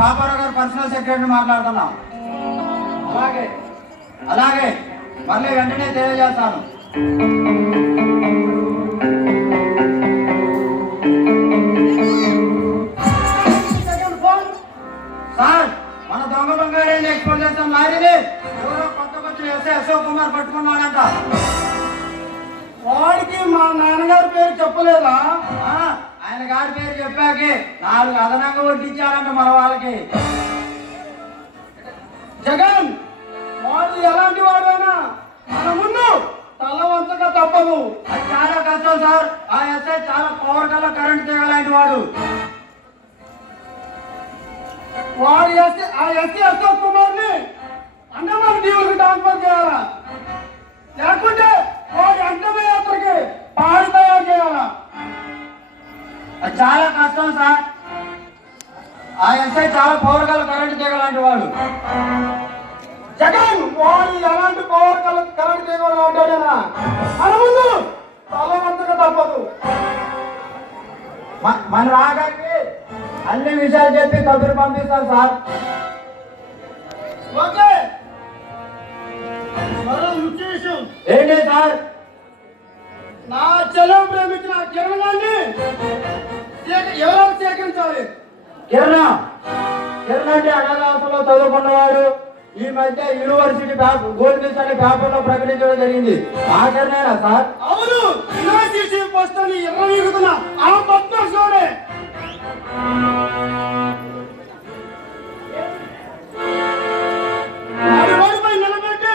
పాపారావు గారు personal secretary మాట్లాడుతున్నాం. అలాగే అలాగే మళ్ళీ వెంటనే తెలియజేస్తాను. సార్, మన దొంగ బంగారేజ్ ఎక్స్పోర్ట్ చేస్తాం లారీని ఎవరో కొత్త ఎస్ఐ అశోక్ కుమార్ పట్టుకున్నాడంట. వాడికి మా నాన్నగారి పేరు చెప్పలేదా? ఆయన గారి పేరు చెప్పాకే 4 అదనంగా వడ్డించారంట మన వాళ్ళకి. జగన్, వాడు ఎలాంటి వాడైనా మన ముందు తల వంచక తప్పదు. అది చాలా కష్టం సార్. ఆ ఎస్ఐ చాలా పవర్ కల్లా కరెంట్ తీగలాంటి వాడు. వాడు ఆ ఎస్ఐ అశోక్ కుమార్ ని అండమాన్ దీవులకు ట్రాన్స్ఫర్ చేయాలా, లేకుంటే వాడి అండమయాత్రకి పాడి తయారు చేయాలా? అది చాలా కష్టం సార్. ఆ ఎస్ఐ చాలా పవర్ కల్లా కరెంట్ తీగలాంటి వాడు. జగన్, వాడు ఎలాంటి పవర్ కరెంట్ తీగలు అంటాడేనా మన ముందు తల వంచక తప్పదు. మన రాగానికి అన్ని విషయాలు చెప్పి కబురు పంపిస్తాం సార్. ఓకే, మరో ముఖ్య విషయం ఏంటి సార్? నా చెల్లెలు ప్రేమించిన కిరణ్ గారిని ఎవరో సేకరించాలి. కిరణ్ అంటే అనాథాశ్రమంలో చదువుకున్నవాడు. ఈ మధ్య యూనివర్సిటీ గోల్డ్ మిస్ అనే పేపర్లో ప్రకటించడం జరిగింది. ఆ కిరణేనా సార్? అవును, యూనివర్సిటీ పోస్ట్ అని ఎర్రవీగుతున్న ఆ పద్మశోడే. వాడిపై నిలబెట్టి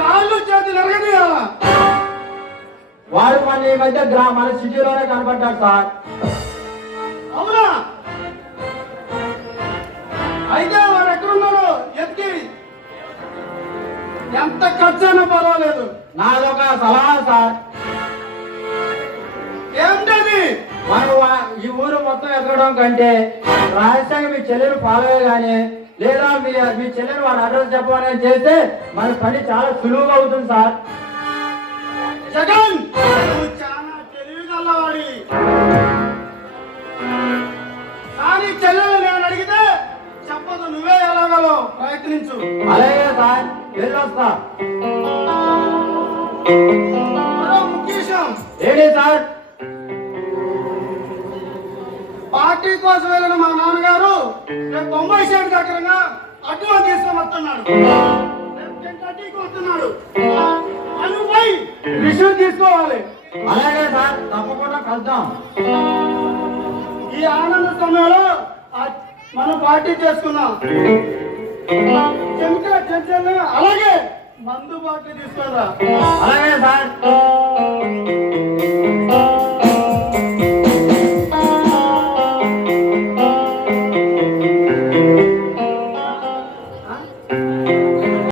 కాళ్ళు చేతులు ఎరగదీయాలా? వాడు మన ఈ మధ్య మన సిటీలోనే కనపడ్డాడు సార్. అవునా? అయితే వాడు ఎక్కడున్నాడో ఎత్తి ఎంత ఖర్చైనా పర్వాలేదు. నాదొక సలహా సార్. ఏంటది? మనం ఈ ఊరు మొత్తం ఎక్కడం కంటే రహస్యంగా మీ చెల్లెలు ఫాలో కానీ లేదా మీ చెల్లెలు వాడి అడ్రస్ చెప్పమని చేస్తే మన పని చాలా సులువుగా అవుతుంది సార్. జగన్, నువ్వు చాలా తెలివిగలవాడి. కానీ చెల్లెలు నేను అడిగితే చెప్పదు, నువ్వే ఎలాగలో ప్రయత్నించు. అలాగే సార్, వెళ్ళొస్తా. మరో ముఖ్య విషయం ఏంటి సార్? పార్టీ కోసం వెళ్ళిన మా నాన్నగారు రేపు బొంబాయి సైడ్ దగ్గరగా అడ్వాన్స్ తీసుకొని వస్తున్నాడు. రేపు కెంటక్కీకి వస్తున్నాడు. అనుపై రిసీవ్ తీసుకోవాలి. అలాగే సార్, తప్పకుండా కలుద్దాం. ఈ ఆనంద సమయంలో మనం పార్టీ చేసుకున్నాం. అలాగే మందు పార్టీ తీసుకుందా. అలాగే సార్.